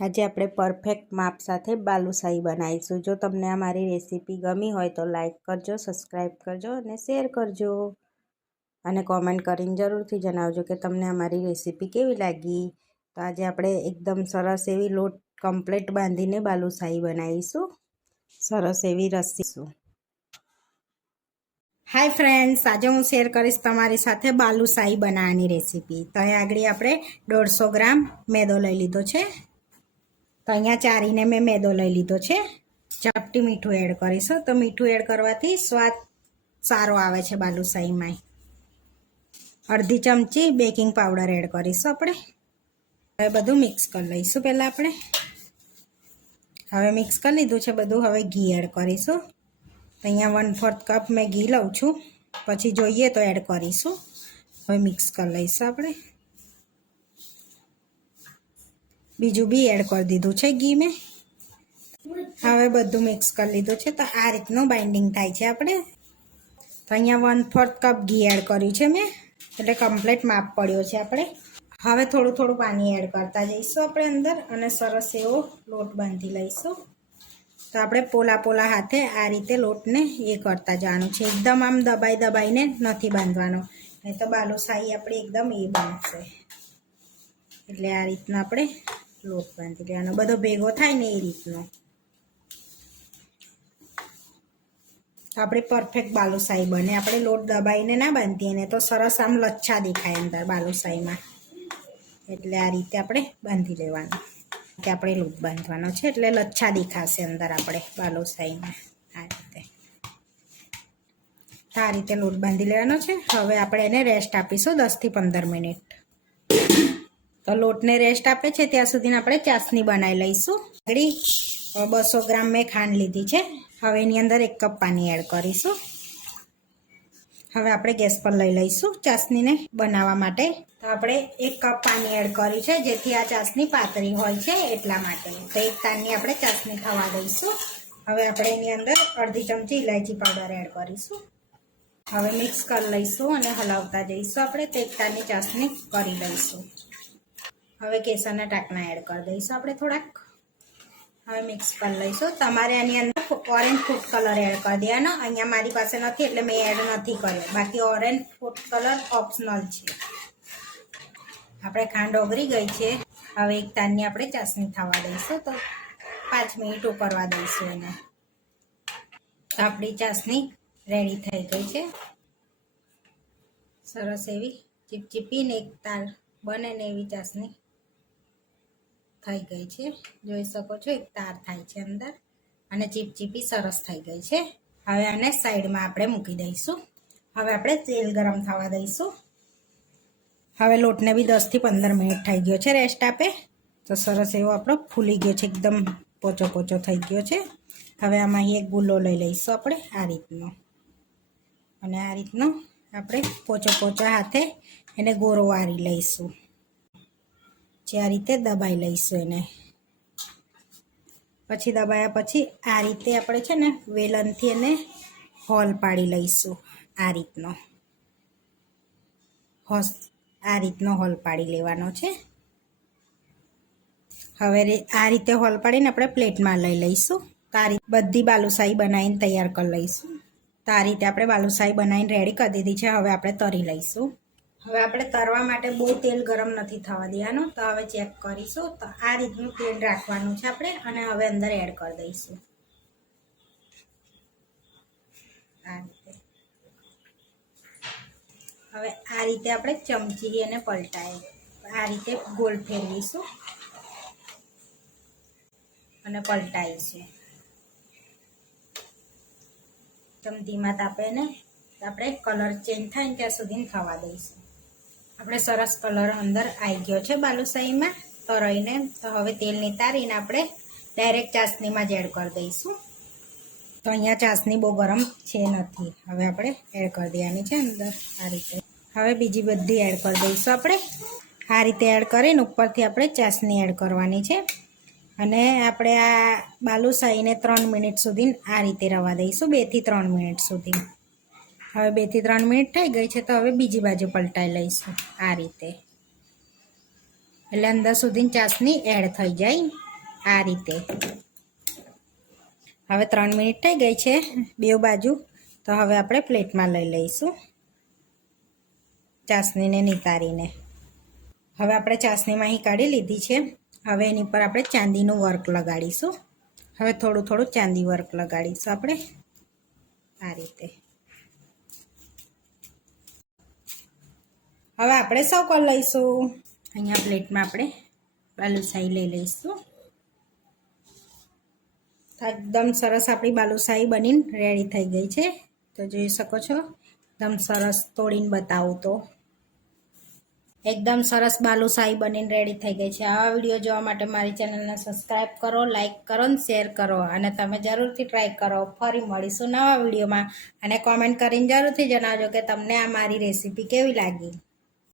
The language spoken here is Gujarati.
આજે આપણે પરફેક્ટ માપ સાથે બાલુશાહી બનાવીશું. જો તમને આ મારી રેસીપી ગમી હોય તો લાઈક કરજો સબસ્ક્રાઈબ કરજો અને શેર કરજો. અને કોમેન્ટ કરીને જરૂરથી જણાવજો કે તમને અમારી રેસીપી કેવી લાગી. તો આજે આપણે એકદમ સરસ એવી લોટ કમ્પ્લેટ બાંધીને બાલુશાહી બનાવીશું. સરસ એવી રસીશું હાય ફ્રેન્ડ્સ આજે હું શેર કરીશ તમારી સાથે બાલુશાહી બનાવવાની રેસીપી તો આગળ આપણે દોઢસો ગ્રામ મેદો લઈ લીધો છે. તો અહીંયા ચારીને મેં મેદો લઈ લીધો છે. ચપટી મીઠું એડ કરીશું. તો મીઠું એડ કરવાથી સ્વાદ સારો આવે છે બાલુશાહીમાં અડધી ચમચી બેકિંગ પાવડર એડ કરીશું આપણે. હવે બધું મિક્સ કરી લઈશું પહેલાં આપણે. હવે મિક્સ કરી લીધું છે બધું. હવે ઘી એડ કરીશું. તો અહીંયા વન ફોર્થ કપ મેં ઘી લઉં છું. પછી જોઈએ તો એડ કરીશું. હવે મિક્સ કરી લઈશું આપણે. બીજું બી એડ કરી દીધું છે ઘી મેં હવે બધું મિક્સ કરી લીધું છે. તો આ રીતનું બાઇન્ડિંગ થાય છે આપણે. તો અહીંયા વન ફોર્થ કપ ઘી એડ કર્યું છે મેં. એટલે કમ્પ્લીટ માપ પડ્યો છે આપણે. હવે થોડું થોડું પાણી એડ કરતા જઈશું આપણે અંદર અને સરસ એવો લોટ બાંધી લઈશું. તો આપણે પોલા પોલા હાથે આ રીતે લોટને એ કરતા જવાનું છે. એકદમ આમ દબાઈ દબાઈને નથી બાંધવાનો. નહીં તો બાલુશાહી આપણે એકદમ એ બાંધશે. એટલે આ રીતના આપણે લોટ બાંધી લેવાનો બધો ભેગો થાય ને એ રીતનો. આપણે પરફેક્ટ બાલુશાહી બને. આપણે લોટ દબાઈને ના બાંધીએ ને તો સરસ આમ લચ્છા દેખાય અંદર બાલુશાહીમાં. એટલે આ રીતે આપણે બાંધી લેવાનું. કે આપણે લોટ બાંધવાનો છે એટલે લચ્છા દેખાશે અંદર આપણે બાલુશાહીમાં. આ રીતે. આ રીતે લોટ બાંધી લેવાનો છે. હવે આપણે એને રેસ્ટ આપીશું દસથી પંદર મિનિટ. તો લોટને રેસ્ટ આપે છે, ત્યાં સુધીને આપણે ચાસણી બનાવી લઈશું. આગળ બસો ગ્રામ મેં ખાંડ લીધી છે. હવે એની અંદર એક કપ પાણી એડ કરીશું. હવે આપણે ગેસ પર લઈ લઈશું ચાસણીને બનાવવા માટે. તો આપણે એક કપ પાણી એડ કરી છે, જેથી આ ચાસણી પાતળી હોય છે એટલા માટે. તો એક તારની આપણે ચાસણી થવા દઈશું. હવે આપણે એની અંદર અડધી ચમચી ઇલાયચી પાવડર એડ કરીશું. હવે મિક્સ કરી લઈશું અને હલાવતા જઈશું આપણે તેજ તારની ચાસણી કરી લઈશું. હવે કેસરના ટાંકણા એડ કરી દઈશું આપણે થોડાક. હવે મિક્સ કરી લઈશું. તમારે આની અંદર ઓરેન્જ ફૂડ કલર એડ કરી દેવાનો. અહીંયા મારી પાસે નથી એટલે મેં એડ નથી કર્યો. બાકી ઓરેન્જ ફૂડ કલર ઓપ્શનલ છે. આપણે ખાંડ ઓગળી ગઈ છે. હવે એક તારની આપણે ચાસણી થવા દઈશું. તો પાંચ મિનિટ ઉકળવા દઈશું એને. આપણી ચાસણી રેડી થઈ ગઈ છે. સરસ એવી ચીપચીપીને એક તાર બને ને એવી ચાસણી. થઈ ગઈ છે. જોઈ શકો છો, એક તાર થાય છે અંદર અને ચીપચીપી સરસ થઈ ગઈ છે. હવે આને સાઈડમાં આપણે મૂકી દઈશું. હવે આપણે તેલ ગરમ થવા દઈશું. હવે લોટને બી દસથી પંદર મિનિટ થઈ ગયો છે રેસ્ટ આપે. તો સરસ એવો આપણો ફૂલી ગયો છે, એકદમ પોચો પોચો થઈ ગયો છે. હવે આમાં એક ગુલ્લો લઈ લઈશું આપણે આ રીતનો. અને આ રીતનો આપણે પોચો પોચો હાથે એને ગોરો વારી લઈશું. જે આ રીતે દબાઈ લઈશું એને. પછી દબાયા પછી આ રીતે આપણે છે ને વેલનથી એને હોલ પાડી લઈશું આ રીતનો. હોસ, આ રીતનો હોલ પાડી લેવાનો છે. હવે આ રીતે હોલ પાડીને આપણે પ્લેટમાં લઈ લઈશું. તો બધી બાલુશાહી બનાવીને તૈયાર કરી લઈશું. તો આ રીતે આપણે બાલુશાહી બનાવીને રેડી કરી દીધી છે, હવે આપણે તરી લઈશું. હવે આપણે તરવા માટે બહુ તેલ ગરમ નથી થવા દેવાનું. તો હવે ચેક કરીશું. તો આ રીતનું તેલ રાખવાનું છે આપણે અને હવે અંદર એડ કરી દઈશું. આ રીતે. હવે આ રીતે આપણે ચમચી અને પલટાવી આ રીતે ગોળ ફેરવીશું અને પલટાઈશું. ચમચીમાં તાપે ને આપણે કલર ચેન્જ થાય ને ત્યાં સુધી થવા દઈશું. આપણે સરસ કલર અંદર આવી ગયો છે બાલુશાહીમાં. રહીને તો હવે તેલ નિતારીને આપણે ડાયરેક્ટ ચાસણીમાં જ એડ કરી દઈશું. તો અહીંયા ચાસણી બહુ ગરમ છે નથી. હવે આપણે એડ કરી દેવાની છે અંદર આ રીતે. હવે બીજી બધી એડ કરી દઈશું આપણે. આ રીતે એડ કરીને ઉપરથી આપણે ચાસણી એડ કરવાની છે. અને આપણે આ બાલુશાહીને ત્રણ મિનિટ સુધી આ રીતે રવા દઈશું બેથી ત્રણ મિનિટ સુધી. હવે બેથી ત્રણ મિનિટ થઈ ગઈ છે તો હવે બીજી બાજુ પલટાઈ લઈશું આ રીતે. એટલે અંદર સુધી ચાસણી એડ થઈ જાય આ રીતે. હવે ત્રણ મિનિટ થઈ ગઈ છે બે બાજુ. તો હવે આપણે પ્લેટમાં લઈ લઈશું ચાસણીને નિતારીને હવે આપણે ચાસણીમાં અહીં કાઢી લીધી છે. હવે એની પર આપણે ચાંદીનું વર્ક લગાડીશું. હવે થોડું થોડું ચાંદી વર્ક લગાડીશું આપણે. આ રીતે. હવે આપણે સૌ કરી લઈશું? અહીંયા પ્લેટમાં આપણે બાલુશાહી લઈ લઈશું. એકદમ સરસ આપણી બાલુશાહી બનીને રેડી થઈ ગઈ છે. તો જોઈ શકો છો, એકદમ સરસ તોડીને બતાવું તો. એકદમ સરસ બાલુશાહી બનીને રેડી થઈ ગઈ છે. આવા વીડિયો જોવા માટે મારી ચેનલને સબસ્ક્રાઈબ કરો લાઇક કરો ને શેર કરો. અને તમે જરૂરથી ટ્રાય કરો. ફરી મળીશું નવા વિડીયોમાં. અને કોમેન્ટ કરીને જરૂરથી જણાવજો કે તમને આ મારી રેસીપી કેવી લાગી.